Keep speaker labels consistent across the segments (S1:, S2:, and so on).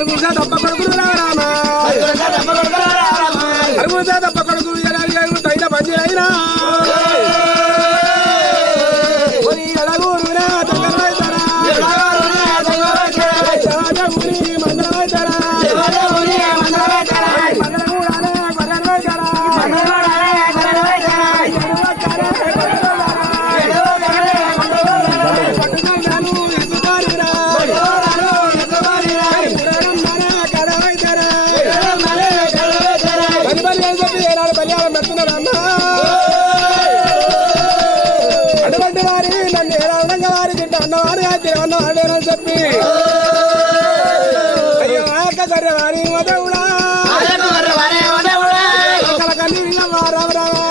S1: సరుగుస దప్ప కొడుకులు రామా? సరుగుస దప్ప కొడుకులు ఎడగు తైన పని అయినా? అని చెప్పి. అయ్యో వారి ఒకళ్ళ కన్నీళ్ళ వారవరావా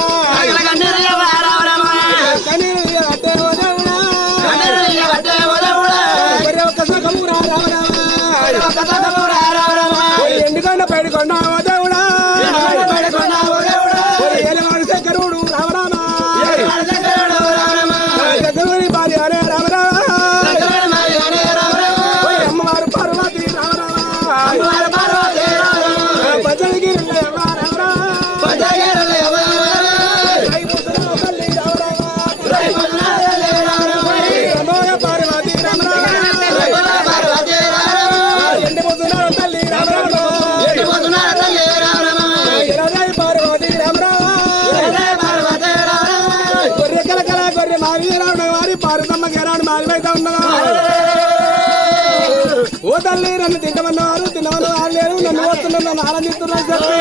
S1: తల్లి నన్ను తింటమన్నవారు తినమన్నవారు లేరు నన్ను వస్తున్నారు నన్ను ఆనందిస్తున్నారు చెప్పి.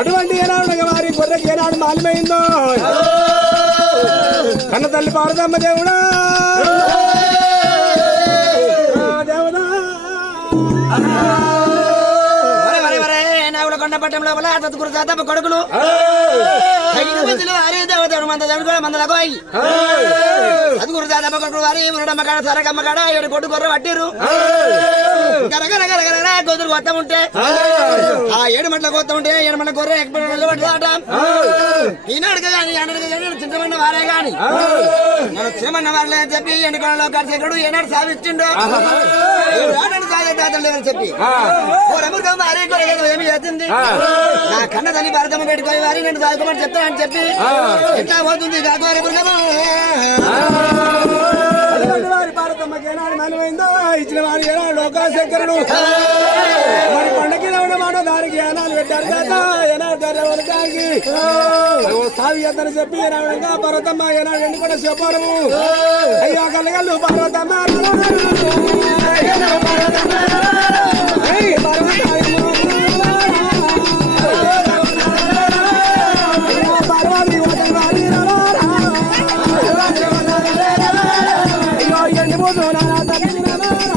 S1: అటువంటి ఏనాడు వారి గొర్రెకి ఏనాడు మాలిమైందో? కన్న తల్లి పార్వతమ్మ దేవుడా? దేవుడా?
S2: కొండ పట్టం లోపల సత్తుకురు సాతప్ప కొడుకులు. దేవుడు కూడా సాతప్ప కొడుకులు వారి మురడమ్మ కాడ సరకమ్మ కాడ ఏడు కొట్టు గొర్రె పట్టిరు గరగర గరగర గొంతులు కొత్త ఉంటే. ఆ ఏడు మట్ల కొత్త ఉంటే ఏడు మట్ల గొర్రె ఎక్కువ పట్టుదాట ఈనాడు కానీ అన్నాడు కానీ చింతమన్న వారే గాని. మనం శ్రమన్న వారలే అని చెప్పి ఎండుకొండలో కలిసేటడు ఏనాడు సాధించిండో చెప్పి. ఏమి చేస్తుంది? నా కన్న తల్లి భారతమ్మ పెట్టుకోయి వారి నేను సాగుకోమని చెప్తానని చెప్పి ఎట్లా పోతుంది కాకోర
S1: అటువంటి వారి భారతమ్మకి ఏనాడు మనమైందో ఇచ్చిన వారి ఏనాడు లోకాశంకరుడు? మరి పండకి రవణ మాట దానికి ఏనాడు పెట్టారు కదా ఏనాడు ధరవడానికి సావి అతను చెప్పి రావడంగా పర్వతమ్మ ఏనాడు ఎండు కూడా చెప్పడము అయ్యో కలగల్లు పర్వతమ్మ అయ్యో ఎండిపోతూ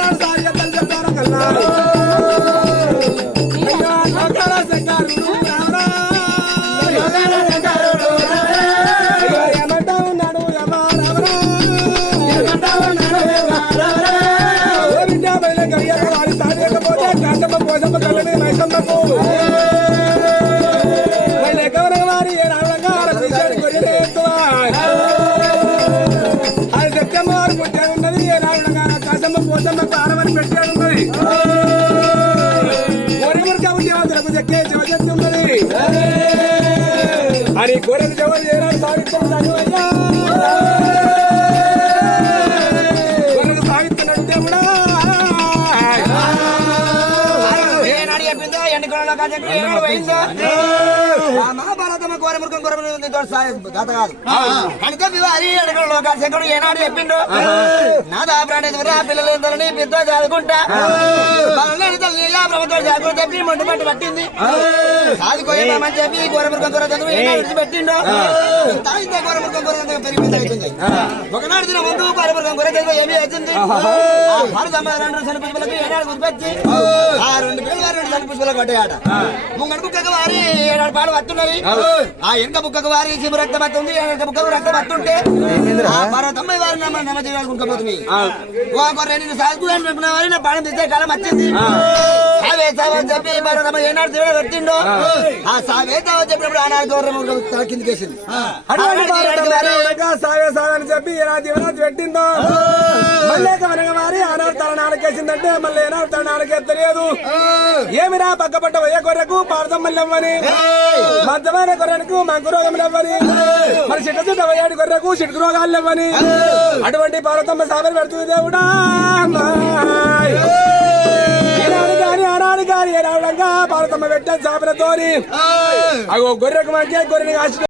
S1: ラルさ రావడంగా కాసమ్మ పోసమ్మకు ఆరమని పెట్టే ఉన్నది గొర్రె మురక ఉద్యోగం చెక్కే చెవచెత్తి ఉన్నది. అని గొర్రెలు చెవలు చేయడానికి సాగిత్రం చదువయ్యా గొర్రెలు సాగిస్తున్నాడు దేవుడా.
S2: చెప్పిందో? కాదు కోర మృగం కోర మృగం దీంతో కాదు. కనుక ఎండుకోవడంలో కాదు శంకరుడు ఏనాడు చెప్పిండు? నాదా ప్రాణేశ్వర పిల్లలు ఎందరని పెద్ద చదువుకుంటా ఇలా ప్రభుత్వం చదువుకుని చెప్పి మొండి పట్టు పట్టింది. సాదుకోయమని చెప్పి కోర మృగం కోర చదువు ఏనాడు విడిచిపెట్టిండు? తాగితే కోర మృగం కోర చదువు పెరిగి అవుతుంది ఒకనాడు దిన ముందు కోర మృగం కోర చదువు ఏమి అవుతుంది ఆ భారతమ్మ రెండు సరి పుష్పలకు ఏనాడు గుర్తొచ్చి? సరి పుష్పలకు పడ్డాయట ముంగడు బుక్కకు వారి ఏడాడు పాలు వస్తున్నవి ఆ వెనక బుక్కకు వారి శిబు రక్తం వస్తుంది వెనక బుక్కకు రక్తం ఆ భారతమ్మ వారి నమ్మ గుంకపోతుంది ఒక రెండు సాగు అనుకున్న వారి నా పాడం తెచ్చే కాలం వచ్చింది. చెప్పి ఏనాడు జీవన పెట్టిండో? ఆ. సావే సావ చెప్పినప్పుడు ఆనాడు దూరం తల కిందకేసింది.
S1: చెప్పి ఎలా దీవనాథ్ పెట్టిందో? మళ్ళీ కనుక మారి ఆనాడు తన మళ్ళీ ఏనాడు తన నాన్నకే తెలియదు. ఏమిరా పక్కపట్ట వయ్య కొర్రకు పారదమ్మల్ని మధ్యమైన కొర్రకు మంకు రోగం లేవని మరి చిట్ట చిట్ట వయ్యాడి కొర్రకు చిటుకు రోగాలు లేవని అటువంటి పార్వతమ్మ సాబరి పెడుతుంది దేవుడా పార్వతమ్మ పెట్టిన సాబరతోని అగో గొర్రెకు మంచి గొర్రెని కాసి